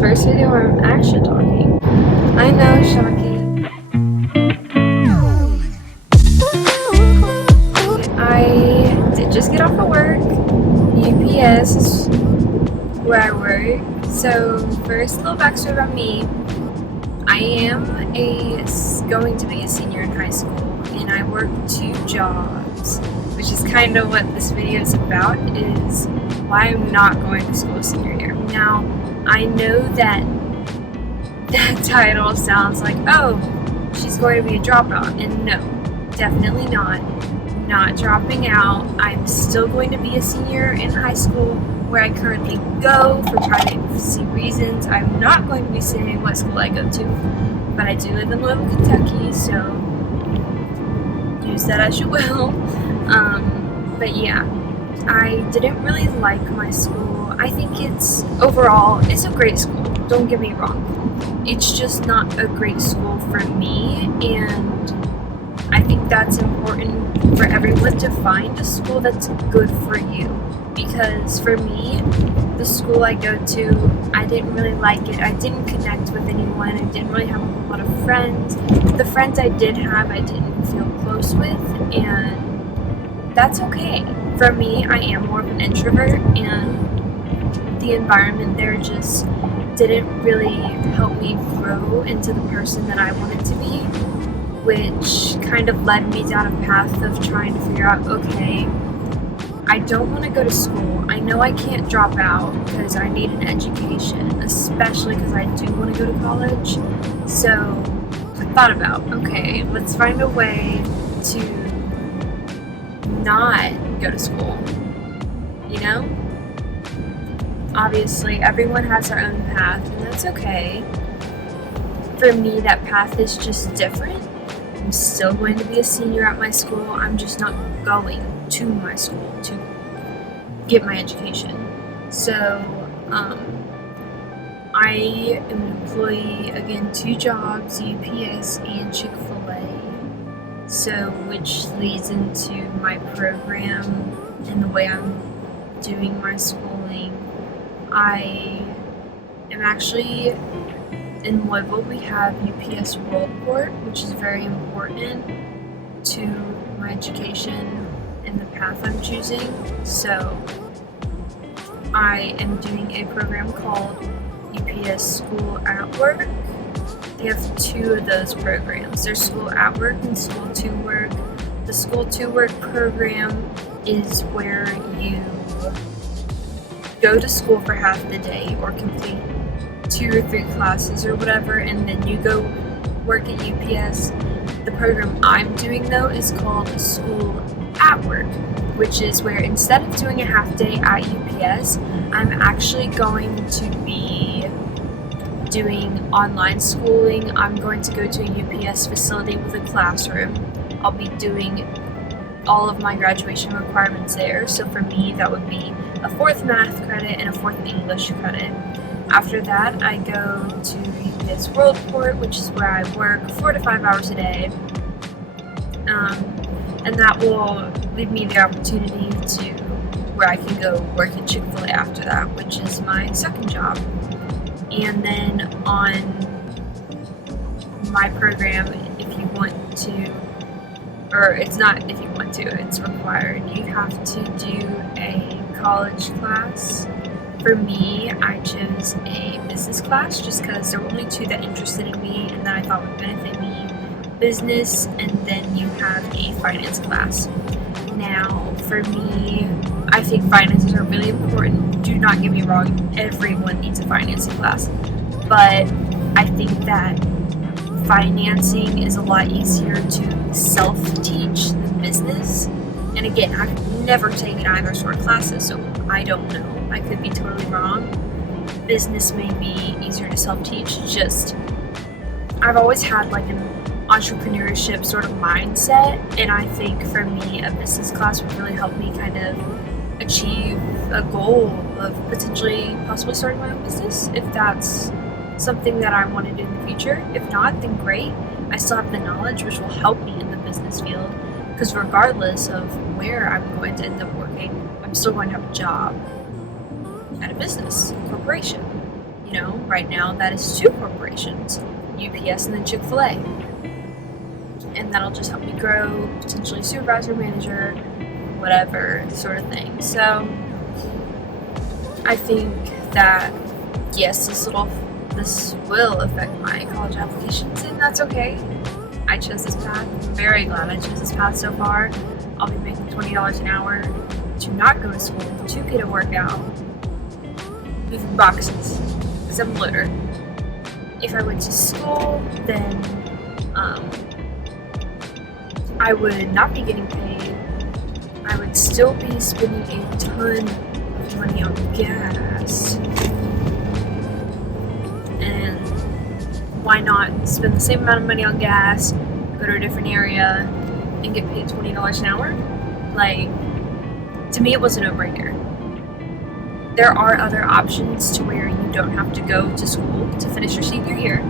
first video where I'm actually talking. I know, shocking. I did just get off of work. UPS is where I work. So first, a little backstory about me. I am going to be a senior in high school, and I work 2 jobs, which is kind of what this video is about, is why I'm not going to school senior year. Now, I know that title sounds like, oh, she's going to be a dropout, and no, definitely not. Not dropping out. I'm still going to be a senior in high school where I currently go for privacy reasons. I'm not going to be saying what school I go to, but I do live in Louisville, Kentucky, so use that as you will. But yeah, I didn't really like my school. I think it's a great school, don't get me wrong. It's just not a great school for me, and I think that's important for everyone to find a school that's good for you. Because for me, the school I go to, I didn't really like it. I didn't connect with anyone. I didn't really have a lot of friends. The friends I did have, I didn't feel close with, and that's okay. For me, I am more of an introvert, and the environment there just didn't really help me grow into the person that I wanted to be, which kind of led me down a path of trying to figure out, okay, I don't want to go to school. I know I can't drop out because I need an education, especially because I do want to go to college. So I thought about, okay, let's find a way to not go to school, you know? Obviously, everyone has their own path, and that's okay. For me, that path is just different. I'm still going to be a senior at my school. I'm just not going to my school to get my education. So, I am an employee, again, 2 jobs, UPS and Chick-fil-A. So, which leads into my program and the way I'm doing my schooling. I am actually in Louisville. We have UPS Worldport, which is very important to my education and the path I'm choosing. So I am doing a program called UPS School at Work. They have 2 of those programs. There's School at Work and School to Work. The School to Work program is where you go to school for half the day or complete 2 or 3 classes or whatever, and then you go work at UPS. The program I'm doing, though, is called School at Work, which is where instead of doing a half day at UPS, I'm actually going to be doing online schooling. I'm going to go to a UPS facility with a classroom. I'll be doing all of my graduation requirements there. So for me, that would be a 4th math credit and a 4th English credit. After that, I go to UPS Worldport, which is where I work 4 to 5 hours a day. And that will leave me the opportunity to where I can go work at Chick-fil-A after that, which is my 2nd job. And then on my program, if you want to, or it's not if you want to, it's required, you have to do a college class. For me, I chose a business class just because there were only 2 that interested in me and that I thought would benefit me. Business, and then you have a finance class. Now, for me, I think finances are really important. Do not get me wrong, everyone needs a financing class. But I think that financing is a lot easier to self-teach than business. And again, I've never taken either sort of classes, so I don't know. I could be totally wrong. Business may be easier to self-teach, just I've always had like an entrepreneurship sort of mindset, and I think for me a business class would really help me kind of achieve a goal of possibly starting my own business, if that's something that I want to do in the future. If not, then great. I still have the knowledge which will help me in the business field, because regardless of where I'm going to end up working, I'm still going to have a job at a business, a corporation, right now that is 2 corporations, UPS and then Chick-fil-A. And that'll just help me grow, potentially supervisor, manager, whatever sort of thing. So I think that, yes, this will affect my college applications, and that's okay. I chose this path. I'm very glad I chose this path so far. I'll be making $20 an hour to not go to school, to get a workout, moving boxes, because I'm litter. If I went to school, then I would not be getting paid. I would still be spending a ton of money on gas. And why not spend the same amount of money on gas, go to a different area, and get paid $20 an hour? Like, to me, it was a no-brainer. There are other options to where you don't have to go to school to finish your senior year.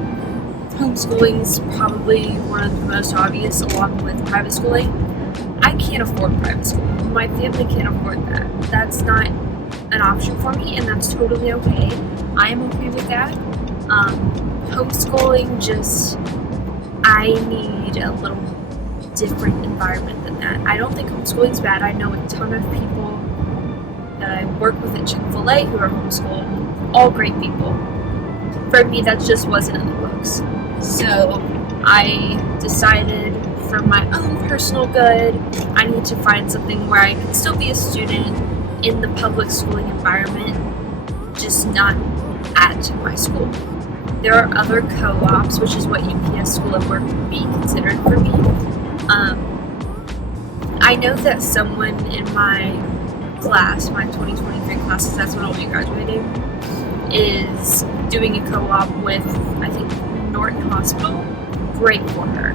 Homeschooling is probably one of the most obvious, along with private schooling. I can't afford private school. My family can't afford that. That's not an option for me, and that's totally okay. I am okay with that. Homeschooling, I need a little different environment than that. I don't think homeschooling is bad. I know a ton of people that I work with at Chick-fil-A who are homeschooled, all great people. For me, that just wasn't in the books. So I decided, for my own personal good, I need to find something where I can still be a student in the public schooling environment, just not at my school. There are other co-ops, which is what UPS School at Work would be considered for me. I know that someone in my class, my 2023 class, because that's when I'll be graduating, is doing a co-op with, I think, Norton Hospital. Great for her.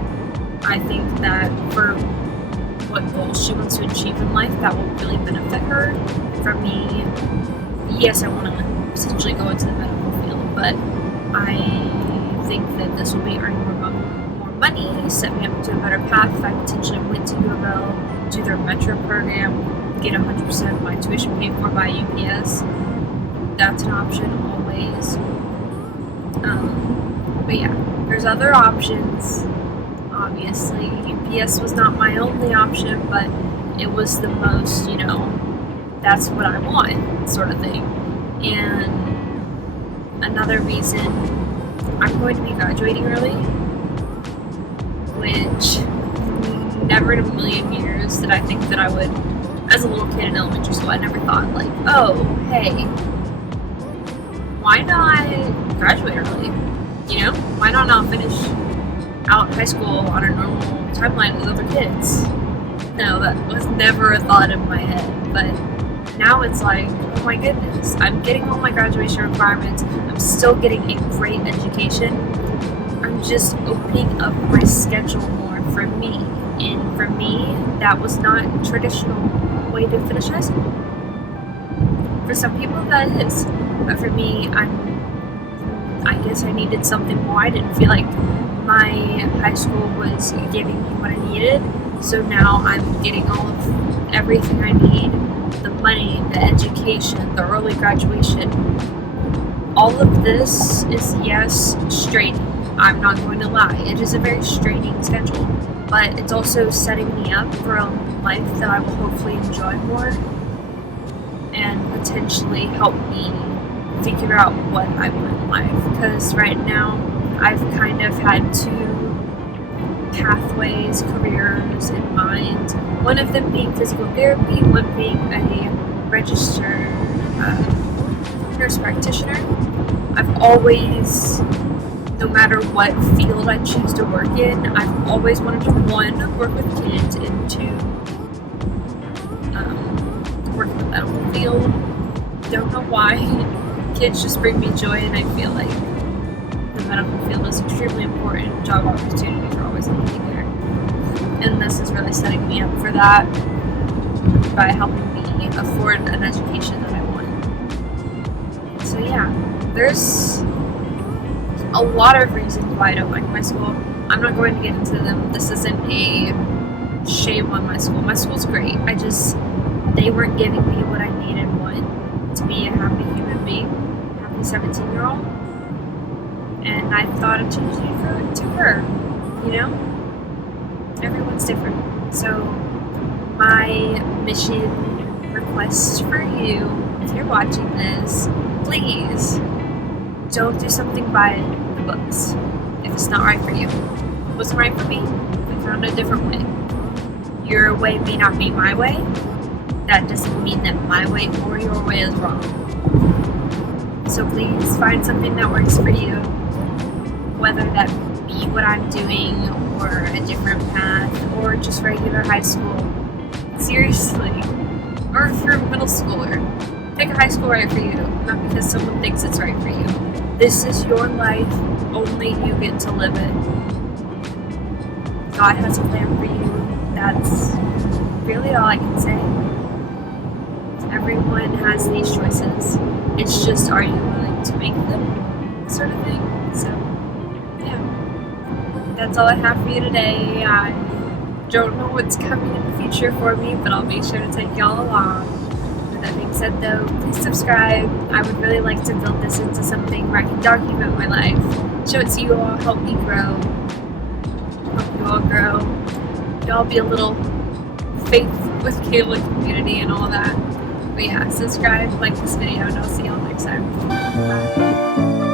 I think that for what goals she wants to achieve in life, that will really benefit her. For me, yes, I want to potentially go into the medical field, but I think that this will be earning more money, set me up to a better path if I potentially went to U of L, do their Metro program, get 100% of my tuition paid for by UPS. That's an option always. But yeah, there's other options. Obviously, UPS was not my only option, but it was the most, that's what I want, sort of thing. And another reason, I'm going to be graduating early, which never in a million years did I think that I would. As a little kid in elementary school, I never thought, like, oh, hey, why not graduate early? Why not finish out high school on a normal timeline with other kids? No, that was never a thought in my head. But now it's like, oh my goodness, I'm getting all my graduation requirements. I'm still getting a great education. I'm just opening up my schedule more for me. And for me, that was not a traditional way to finish high school. For some people, that is. But for me, I guess I needed something more. I didn't feel like my high school was giving me what I needed. So now I'm getting all of everything I need. The money, the education, the early graduation. All of this is, yes, straining. I'm not going to lie. It is a very straining schedule. But it's also setting me up for a life that I will hopefully enjoy more and potentially help me figure out what I want in life. Because right now, I've kind of had 2 pathways, careers in mind. One of them being physical therapy, one being a registered nurse practitioner. I've always, no matter what field I choose to work in, I've always wanted to, 1, work with kids, and 2, work in the medical field. Don't know why. Kids just bring me joy, and I feel like the medical field is extremely important. Job opportunities are always going to be there. And this is really setting me up for that by helping me afford an education that I want. So yeah, there's a lot of reasons why I don't like my school. I'm not going to get into them. This isn't a shame on my school. My school's great. They weren't giving me what I need and want to be a happy human being, happy 17-year-old, and I thought of changing it to her. Everyone's different. So my mission request for you, if you're watching this, please don't do something by the books if it's not right for you. If it wasn't right for me, we found a different way. Your way may not be my way. That doesn't mean that my way or your way is wrong. So please find something that works for you, whether that be what I'm doing or a different path or just regular high school. Seriously. Or if you're a middle schooler, pick a high school right for you, not because someone thinks it's right for you. This is your life, only you get to live it. God has a plan for you. That's really all I can say. Everyone has these choices. It's just, are you willing to make them, sort of thing. So, yeah. That's all I have for you today. I don't know what's coming in the future for me, but I'll make sure to take y'all along. With that being said, though, please subscribe. I would really like to build this into something where I can document my life, show it to you all, help me grow, help you all grow. Y'all be a little faith with Kayla community and all that. But yeah, subscribe, like this video, and I'll see y'all next time. Bye.